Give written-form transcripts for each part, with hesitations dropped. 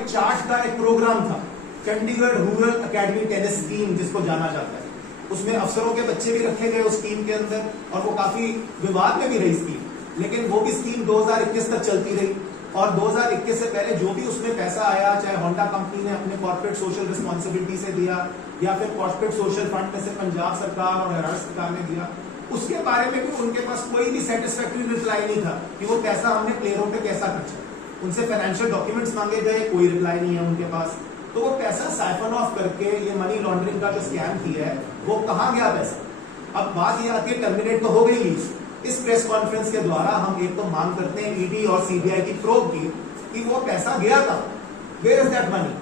एक चार्ट का एक प्रोग्राम था, Chandigarh rural academy tennis scheme जिसको जाना जाता है। उसमें अफसरों के बच्चे भी रखे गए उस स्कीम के अंदर, और वो काफी विवाद में भी रही स्कीम, लेकिन वो भी स्कीम 2021 तक चलती रही। और 2021 से पहले जो भी उसमें पैसा आया, चाहे होंडा कंपनी ने अपने कॉर्पोरेट सोशल रिस्पॉन्सिबिलिटी से दिया या फिर कॉर्पोरेट सोशल फंड में से पंजाब सरकार और हरियाणा सरकार ने दिया, उसके बारे में भी उनके पास कोई भी सेटिस्फैक्टरी रिप्लाई नहीं था कि वो पैसा हमने प्लेयरों पे कैसा खर्चा। उनसे फाइनेंशियल डॉक्यूमेंट्स मांगे गए, कोई रिप्लाई नहीं है उनके पास। तो वो पैसा साइफन ऑफ करके ये मनी लॉन्ड्रिंग का जो स्कैम किया है, वो कहाँ गया पैसा। अब बात ये आती है, टर्मिनेट तो हो गई लीज। इस प्रेस कॉन्फ्रेंस के द्वारा हम एक तो मांग करते हैं ईडी और सीबीआई की प्रोब की कि वो पैसा गया था, वेयर इज दैट मनी।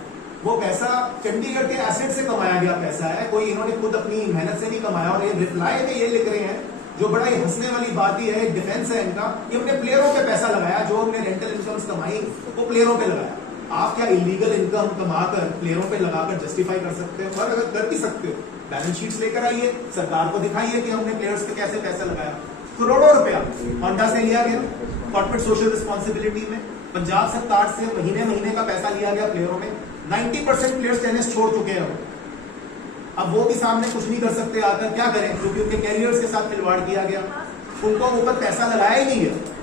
वो पैसा चंडीगढ़ के एसेट से कमाया गया पैसा है, कोई इन्होंने खुद अपनी मेहनत से नहीं कमाया। और ये रिप्लाई में ये लिख रहे हैं, जो बड़ा ही हंसने वाली बात ही है, डिफेंस है इनका, ये हमने प्लेयरों पे पैसा लगाया, जो हमने रेंटल इनकम्स कमाई वो प्लेयरों पे लगाया। आप क्या इलीगल इनकम कमाकर प्लेयरों पे लगाकर जस्टिफाई कर सकते हो? और अगर कर भी सकते हो, बैलेंस शीट्स लेकर आइए, सरकार को दिखाइए कि हमने प्लेयर्स पे कैसे पैसा लगाया। करोड़ों रुपया होंडा से लिया गया कॉर्पोरेट सोशल रिस्पॉन्सिबिलिटी में, पंजाब सरकार से महीने महीने का पैसा लिया गया प्लेयरों में। 90% प्लेयर्स टेनिस छोड़ चुके हैं। अब वो भी सामने कुछ नहीं कर सकते, आकर क्या करें, क्योंकि उनके कैरियर्स के साथ खिलवाड़ किया गया। उनको ऊपर पैसा लगाया ही नहीं है।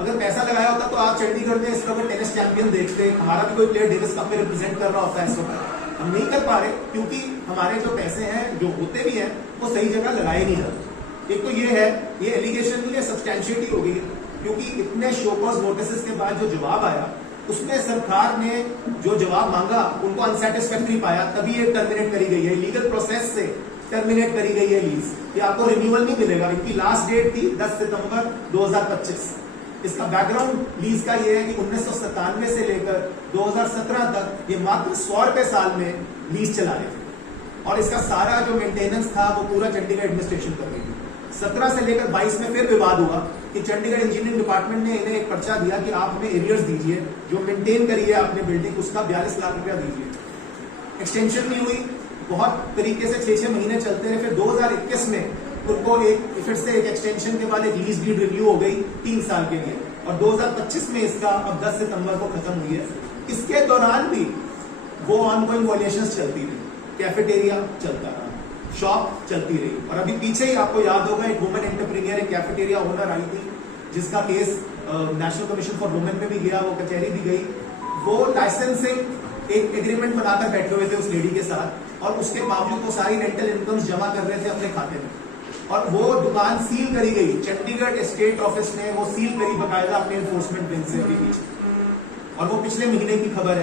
अगर पैसा लगाया होता तो आप चंडीगढ़ में इस वक्त टेनिस चैंपियन देखते। हमारा भी कोई प्लेयर डेविस कप में रिप्रेजेंट कर रहा होता है इस वक्त, हम नहीं कर पा रहे क्योंकि हमारे जो पैसे हैं, जो होते भी हैं, वो सही जगह लगाए नहीं जाते। एक तो ये है, ये एलिगेशन नहीं है, सब्सटैंशिएट ही हो गई है, क्योंकि इतने शोकॉज नोटिस के बाद जो जवाब आया, उसमें सरकार ने जो जवाब मांगा उनको अनसेटिस्फैक्टरी पाया, तभी ये टर्मिनेट करी गई है। लीगल प्रोसेस से टर्मिनेट करी गई है लीज, कि आपको रिन्यूअल नहीं मिलेगा। इनकी लास्ट डेट थी 10 सितंबर 2025। इसका बैकग्राउंड लीज का ये है कि 1997 से लेकर 2017 तक ये मात्र 100 रुपए साल में लीज चला रहे थे, और इसका सारा जो मेंटेनेंस था वो पूरा चंडीगढ़ एडमिनिस्ट्रेशन कर रही थी। 17 से लेकर 22 में फिर विवाद हुआ कि चंडीगढ़ इंजीनियरिंग डिपार्टमेंट ने इन्हें एक पर्चा दिया कि आप हमें एरियर्स दीजिए, जो मेंटेन करिए आपने बिल्डिंग, उसका 42 लाख रुपया दीजिए। एक्सटेंशन नहीं हुई, बहुत तरीके से 6-6 महीने चलते रहे। फिर 2021 में उनको फिर से एक एक्सटेंशन के बाद एक लीज डीड रिव्यू हो गई 3 साल के लिए, और 2025 में इसका अब 10 सितंबर को खत्म हुई है। इसके दौरान भी वो ऑनगोइंग वॉयलेशंस चलती रही, कैफेटेरिया चलता रहा, शॉप चलती रही। और अभी पीछे ही आपको याद होगा, एक वुमेन एंटरप्रेन्योर, एक कैफेटेरिया ओनर आई थी, जिसका case national commission for women में भी गया, वो कचहरी भी गई। वो लाइसेंसिंग एक एग्रीमेंट बनाकर बैठे हुए थे उस लेडी के साथ, और उसके बावजूद वो सारी रेंटल इनकम्स जमा कर रहे थे अपने खाते में, और वो दुकान सील करी गई। चंडीगढ़ स्टेट ऑफिस ने वो सील करी बकायदा अपने एनफोर्समेंट बिल से अभी पीछे, और वो पिछले महीने की खबर है।